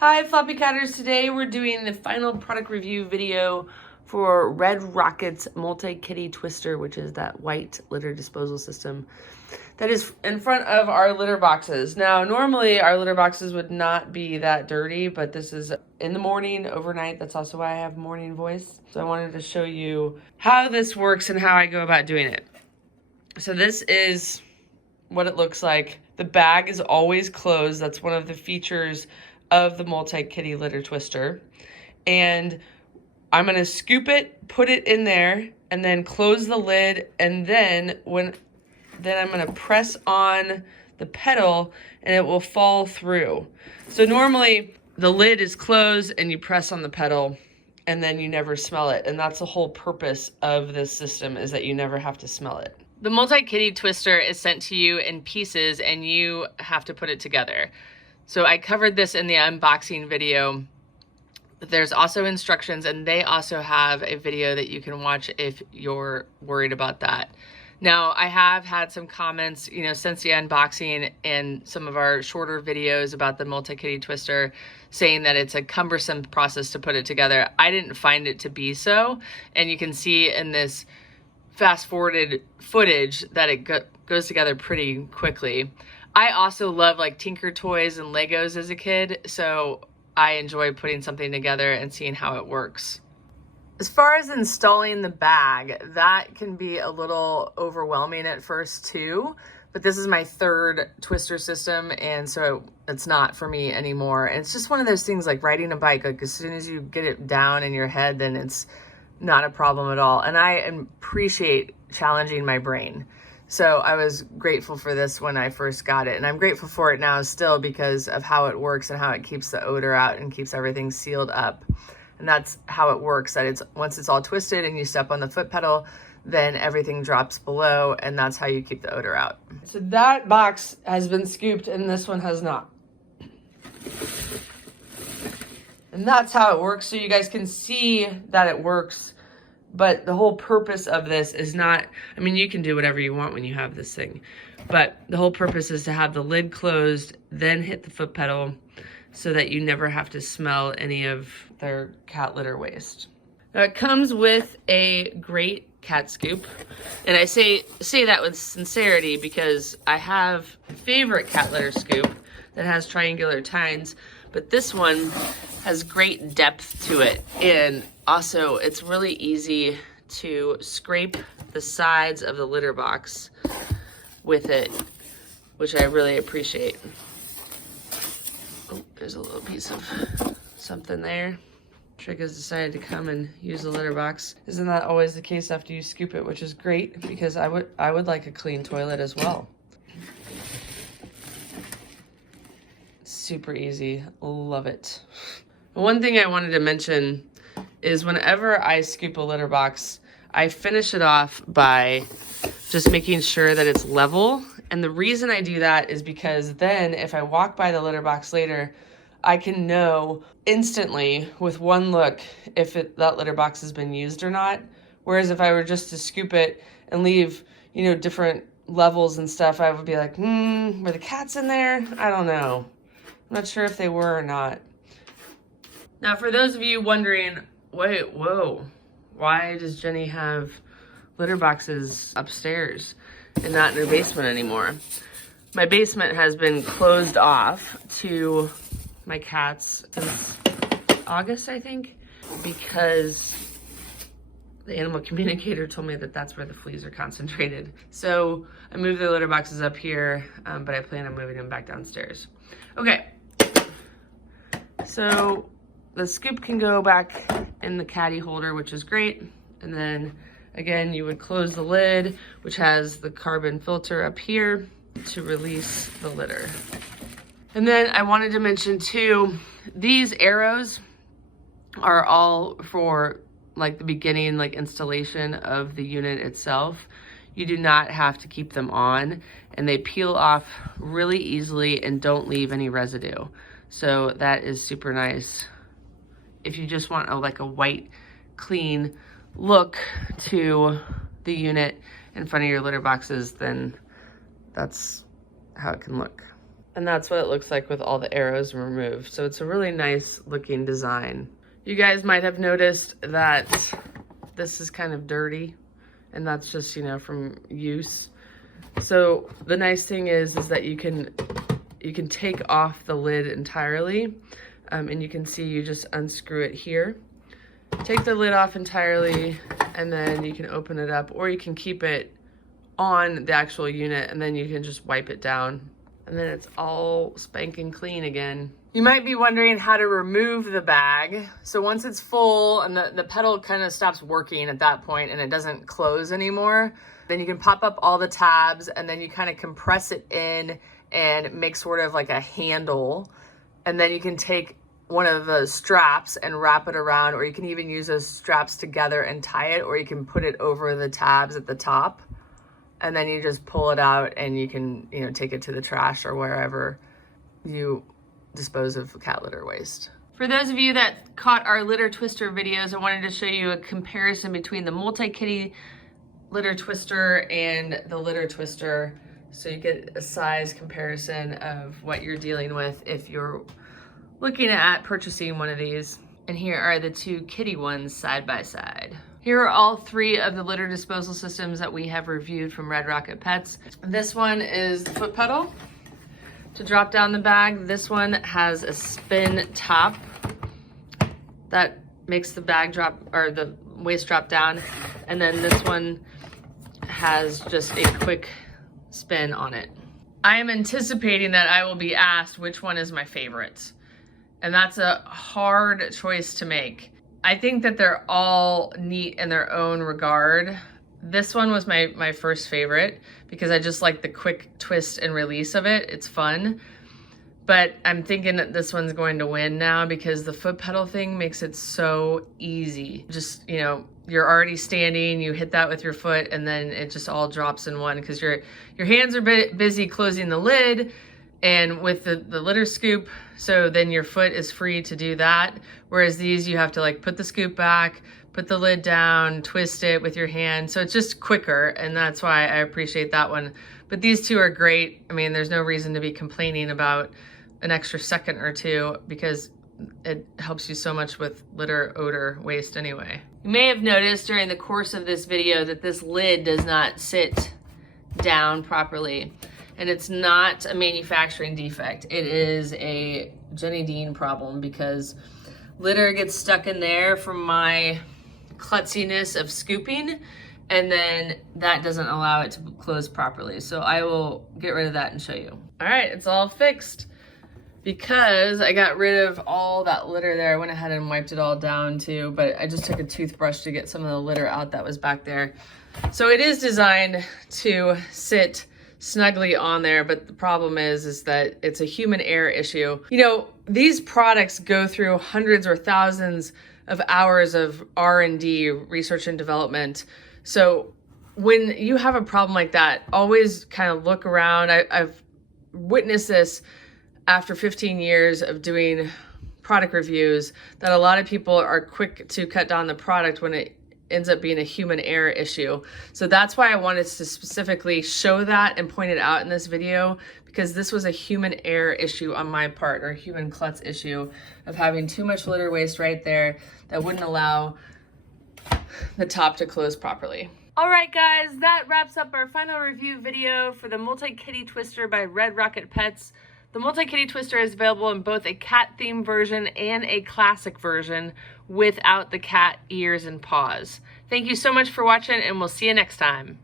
Hi Floppycatters, today we're doing the final product review video for Red Rocket's Multi-Kitty Twister, which is that white litter disposal system that is in front of our litter boxes. Now, normally our litter boxes would not be that dirty, but this is in the morning, overnight. That's also why I have morning voice. So I wanted to show you how this works and how I go about doing it. So this is what it looks like. The bag is always closed. That's one of the features of the Multi-Kitty litter twister. And I'm gonna scoop it, put it in there, and then close the lid, and then I'm gonna press on the pedal and it will fall through. So normally the lid is closed and you press on the pedal and then you never smell it. And that's the whole purpose of this system, is that you never have to smell it. The Multi-Kitty twister is sent to you in pieces and you have to put it together. So I covered this in the unboxing video. There's also instructions, and they also have a video that you can watch if you're worried about that. Now, I have had some comments, since the unboxing and some of our shorter videos about the Multi-Kitty twister, saying that it's a cumbersome process to put it together. I didn't find it to be so, and you can see in this fast-forwarded footage that it goes together pretty quickly. I also love like Tinker Toys and Legos as a kid, so I enjoy putting something together and seeing how it works. As far as installing the bag, that can be a little overwhelming at first too, but this is my third twister system, and so it's not for me anymore. And it's just one of those things like riding a bike. Like as soon as you get it down in your head, then it's not a problem at all. And I appreciate challenging my brain. So I was grateful for this when I first got it, and I'm grateful for it now still because of how it works and how it keeps the odor out and keeps everything sealed up. And that's how it works, that it's once it's all twisted and you step on the foot pedal, then everything drops below, and that's how you keep the odor out. So that box has been scooped and this one has not. And that's how it works, so you guys can see that it works. But the whole purpose of this is not, you can do whatever you want when you have this thing, but the whole purpose is to have the lid closed, then hit the foot pedal so that you never have to smell any of their cat litter waste. Now it comes with a great cat scoop, and I say that with sincerity because I have a favorite cat litter scoop that has triangular tines, but this one has great depth to it, and also it's really easy to scrape the sides of the litter box with it, which I really appreciate. Oh, there's a little piece of something there. Trick has decided to come and use the litter box. Isn't that always the case after you scoop it, which is great because I would like a clean toilet as well. Super easy, love it. One thing I wanted to mention is whenever I scoop a litter box, I finish it off by just making sure that it's level. And the reason I do that is because then if I walk by the litter box later, I can know instantly with one look if that litter box has been used or not. Whereas if I were just to scoop it and leave, different levels and stuff, I would be like, were the cats in there? I don't know. I'm not sure if they were or not. Now, for those of you wondering, wait, whoa, why does Jenny have litter boxes upstairs and not in her basement anymore? My basement has been closed off to my cats since August, I think, because the animal communicator told me that that's where the fleas are concentrated. So I moved the litter boxes up here, but I plan on moving them back downstairs. Okay, so the scoop can go back in the caddy holder, which is great. And then again, you would close the lid, which has the carbon filter up here to release the litter. And then I wanted to mention too, these arrows are all for like the beginning, like installation of the unit itself. You do not have to keep them on, and they peel off really easily and don't leave any residue. So that is super nice. If you just want a white, clean look to the unit in front of your litter boxes, then that's how it can look. And that's what it looks like with all the arrows removed. So it's a really nice looking design. You guys might have noticed that this is kind of dirty, and that's just, you know, from use. So the nice thing is that you can take off the lid entirely, and you can see you just unscrew it here. Take the lid off entirely, and then you can open it up, or you can keep it on the actual unit, and then you can just wipe it down, and then it's all spanking clean again. You might be wondering how to remove the bag. So once it's full and the pedal kind of stops working at that point and it doesn't close anymore, then you can pop up all the tabs, and then you kind of compress it in and make sort of like a handle. And then you can take one of the straps and wrap it around, or you can even use those straps together and tie it, or you can put it over the tabs at the top. And then you just pull it out and you can, you know, take it to the trash or wherever you dispose of cat litter waste. For those of you that caught our litter twister videos, I wanted to show you a comparison between the multi-kitty litter twister and the litter twister, so you get a size comparison of what you're dealing with if you're looking at purchasing one of these. And here are the two kitty ones side by side. Here are all three of the litter disposal systems that we have reviewed from Red Rocket Pets. This one is the foot pedal to drop down the bag. This one has a spin top that makes the bag drop, or the waste drop down. And then this one has just a quick spin on it. I am anticipating that I will be asked which one is my favorite. And that's a hard choice to make. I think that they're all neat in their own regard. This one was my first favorite because I just like the quick twist and release of it. It's fun. But I'm thinking that this one's going to win now because the foot pedal thing makes it so easy. Just, you know, you're already standing, you hit that with your foot, and then it just all drops in one because your hands are busy closing the lid and with the litter scoop, so then your foot is free to do that. Whereas these, you have to like put the scoop back, put the lid down, twist it with your hand. So it's just quicker, and that's why I appreciate that one. But these two are great. I mean, there's no reason to be complaining about an extra second or two because it helps you so much with litter, odor, waste anyway. You may have noticed during the course of this video that this lid does not sit down properly. And it's not a manufacturing defect. It is a Jenny Dean problem because litter gets stuck in there from my klutziness of scooping, and then that doesn't allow it to close properly. So I will get rid of that and show you. All right, it's all fixed. Because I got rid of all that litter there, I went ahead and wiped it all down too, but I just took a toothbrush to get some of the litter out that was back there. So it is designed to sit snugly on there, but the problem is that it's a human error issue. You know, these products go through hundreds or thousands of hours of R&D, research and development. So when you have a problem like that, always kind of look around. I've witnessed this after 15 years of doing product reviews, that a lot of people are quick to cut down the product when it ends up being a human error issue. So that's why I wanted to specifically show that and point it out in this video, because this was a human error issue on my part, or a human klutz issue of having too much litter waste right there that wouldn't allow the top to close properly. All right, guys, that wraps up our final review video for the Multi-Kitty Twister by Red Rocket Pets. The Multi-Kitty Twister is available in both a cat-themed version and a classic version without the cat ears and paws. Thank you so much for watching, and we'll see you next time.